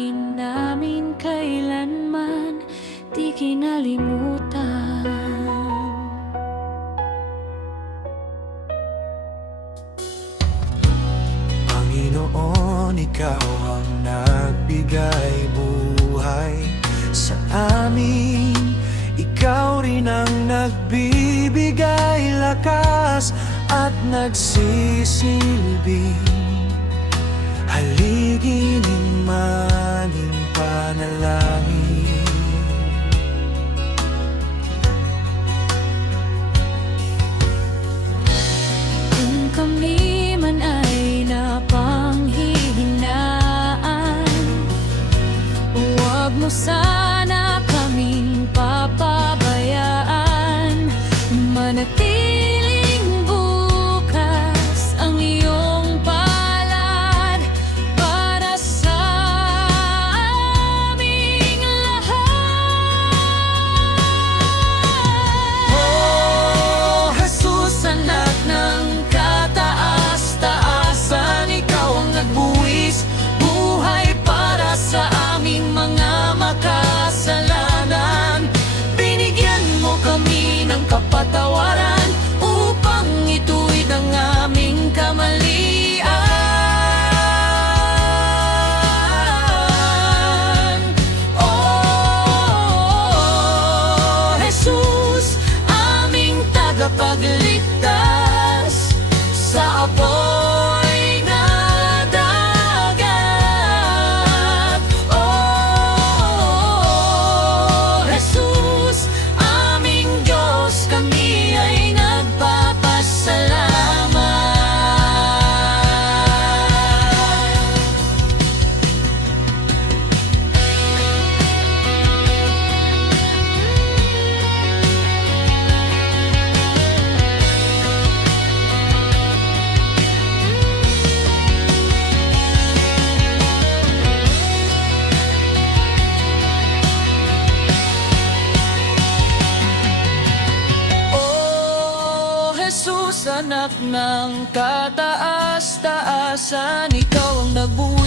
dalangin namin kailanman di kinalimutan. Panginoon, Ikaw ang nagbigay buhay sa amin. Ikaw rin ang nagbibigay lakas at nagsisilbing haligi ni maning panalangin. Kung kami man ay napanghihinaan, huwag mo sana kaming papabayaan. Manatiling bukas ang iyong palad para sa aming lahat. Oh, Jesus, anak ng kataas-taasan, Ikaw ang nagbuwis buhay para sa aming mga makasalanan. Binigyan mo kami ng kapatawaran upang ituwid ang aming kamalian. Oh, Jesus, aming tagapagligtas sa apoy na dagat. Oh, Jesus, aming Diyos, kami ay nagpapasalamat. Oh, Jesus, anak ng kataas-taasan, Ikaw ang nagbuhay